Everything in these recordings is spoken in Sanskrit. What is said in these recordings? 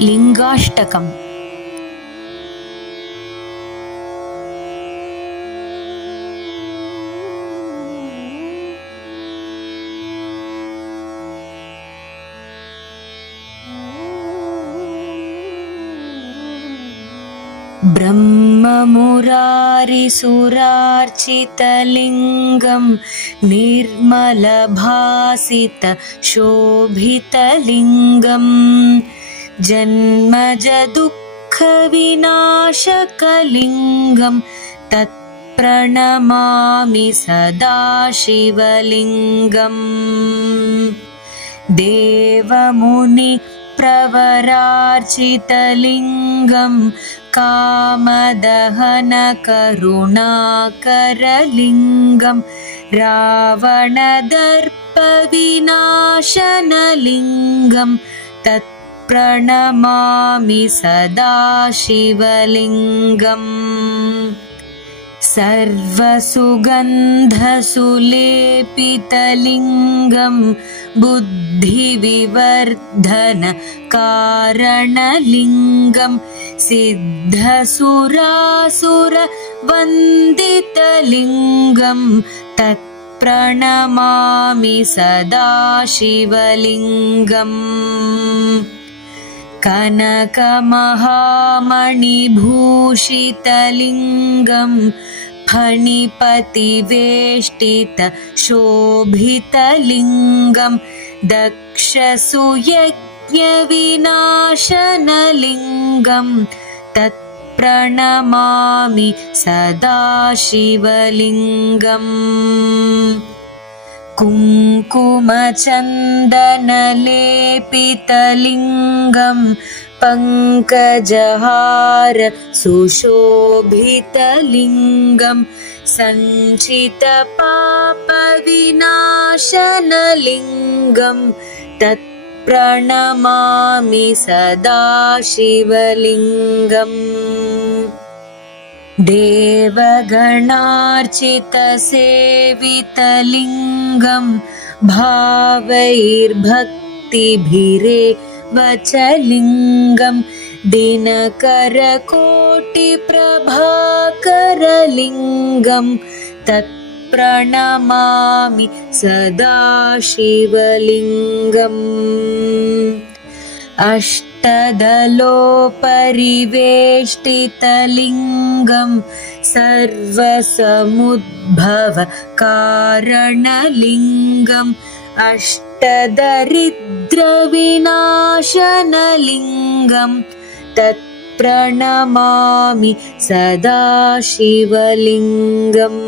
लिङ्गाष्टकम्। ब्रह्ममुरारिसुरार्चितलिङ्गं निर्मलभासितशोभितलिङ्गं जन्मजदुःखविनाशकलिङ्गं तत्प्रणमामि सदा शिवलिङ्गम्। देवमुनिप्रवरार्चितलिङ्गं कामदहनकरुणाकरलिङ्गं रावणदर्पविनाशनलिङ्गं तत्प्रणमामि सदा शिवलिङ्गम्। सर्वसुगन्धसुलेपितलिङ्गं बुद्धिविवर्धनकारणलिङ्गं सिद्धसुरासुरवन्दितलिङ्गं तत्प्रणमामि सदा शिवलिङ्गम्। कनकमहामणिभूषितलिङ्गं फणिपतिवेष्टितशोभितलिङ्गं दक्षसुयज्ञविनाशनलिङ्गं तत्प्रणमामि सदा शिवलिङ्गम्। कुङ्कुमचन्दनलेपितलिङ्गं पङ्कजहार सुशोभितलिङ्गं सञ्चितपापविनाशनलिङ्गं तत्प्रणमामि सदा शिवलिङ्गम्। देवगणार्चितसेवितलिङ्गं भावैर्भक्तिभिरेवचलिङ्गं दिनकरकोटिप्रभाकरलिङ्गं तत्प्रणमामि सदा शिवलिङ्गम्। अष्टदलोपरिवेष्टितलिङ्गं सर्वसमुद्भवकारणलिङ्गं अष्टदरिद्रविनाशनलिङ्गं तत्प्रणमामि सदा शिवलिङ्गम्।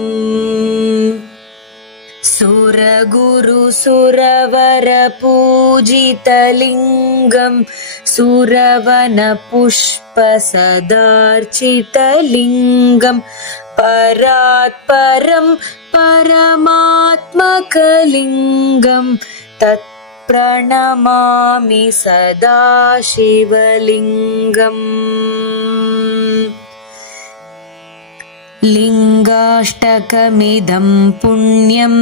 सुरगुरुसुरवरपूजितलिङ्गं सुरवनपुष्पसदार्चितलिङ्गं परात्परं परमात्मकलिङ्गं तत्प्रणमामि सदा शिवलिङ्गम्। लिङ्गाष्टकमिदं पुण्यं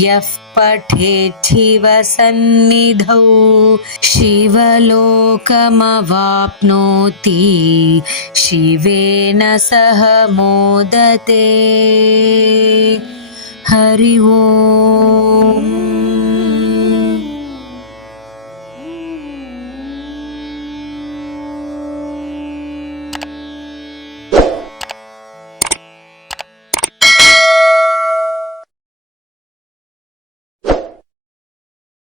यः पठेत् शिवसन्निधौ शिवलोकमवाप्नोति शिवेन सह मोदते। हरि ओम्।